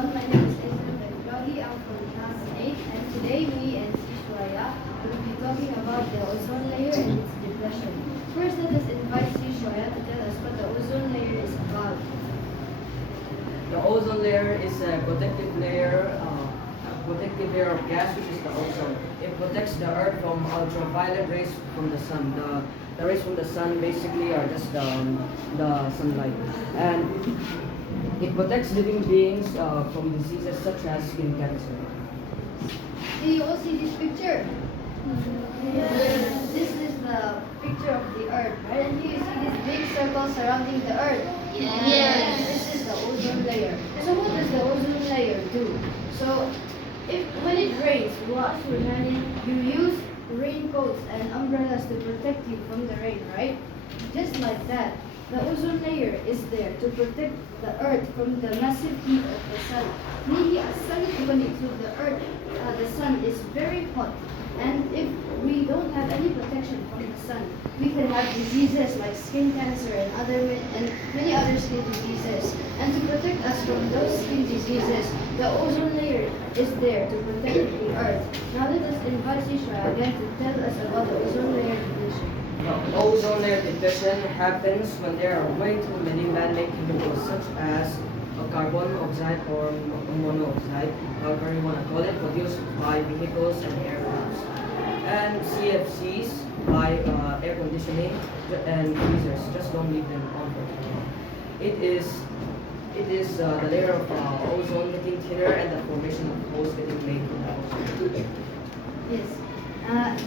everyone, my name is Elizabeth Jogi. I'm from class 8 and today me and Sishwaya will be talking about the ozone layer and its depression. First, let us invite Sishwaya to tell us what the ozone layer is about. The ozone layer is a protective layer of gas, which is the ozone. It protects the Earth from ultraviolet rays from the sun. The rays from the sun basically are just the sunlight, and it protects living beings from diseases such as skin cancer. Do you all see this picture? Yes. This is the picture of the Earth, right? And here you see this big circle surrounding the Earth. Yes. This is the ozone layer. So what does the ozone layer do? So when it rains, you use raincoats and umbrellas to protect you from the rain, right? Just like that, the ozone layer is there to protect the Earth from the massive heat of the sun. The Earth, the sun is very hot, and if we don't have any protection from the sun, we can have diseases like skin cancer and many other skin diseases. And to protect us from those skin diseases, the ozone layer is there to protect the Earth. Now let us invite Ishra again to tell us about the ozone layer depletion. The ozone layer depletion happens when there are way too many man-made chemicals such as carbon oxide or monoxide, however you want to call it, produced by vehicles and aircrafts, and CFCs by air conditioning and freezers. Just don't leave them on for too long. It is the layer of ozone getting thinner and the formation of holes getting made from the ozone. Yes.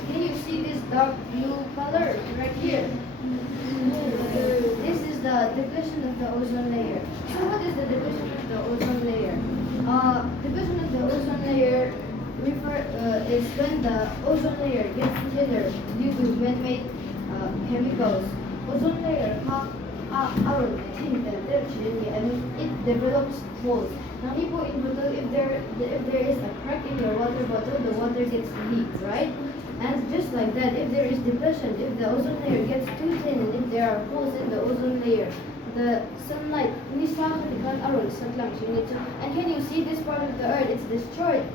Can you see this dark blue color right here? This is the depletion of the ozone layer. So what is the depletion of the ozone layer? Depletion of the ozone layer is when the ozone layer gets thinner due to man-made chemicals. Ozone layer aron thin and it develops holes. Now, if there is a crack in your water bottle, the water gets leaked, right? And just like that, if there is depletion, if the ozone layer gets too thin, and if there are holes in the ozone layer, the sunlight, and can you see this part of the Earth? It's destroyed.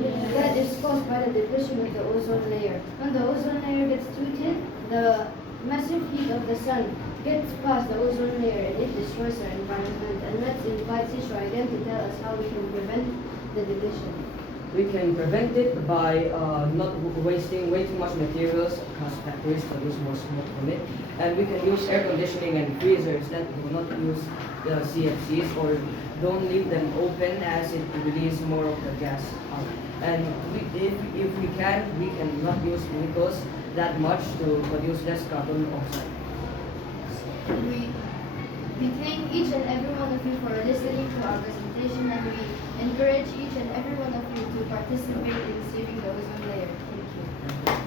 Yes. That is caused by the depletion of the ozone layer. When the ozone layer gets too thin, the massive heat of the sun gets past the ozone layer and it destroys our environment. And let's invite Sishra again to tell us how we can prevent the depletion. We can prevent it by not wasting way too much materials because factories produce more smoke from it. And we can use air conditioning and freezers that do not use CFCs, or don't leave them open as it releases more of the gas out. And if we can not use chemicals that much to produce less carbon oxide. We thank each and every one of you for listening to our presentation, and we encourage each and every one of you to participate in saving the ozone layer. Thank you.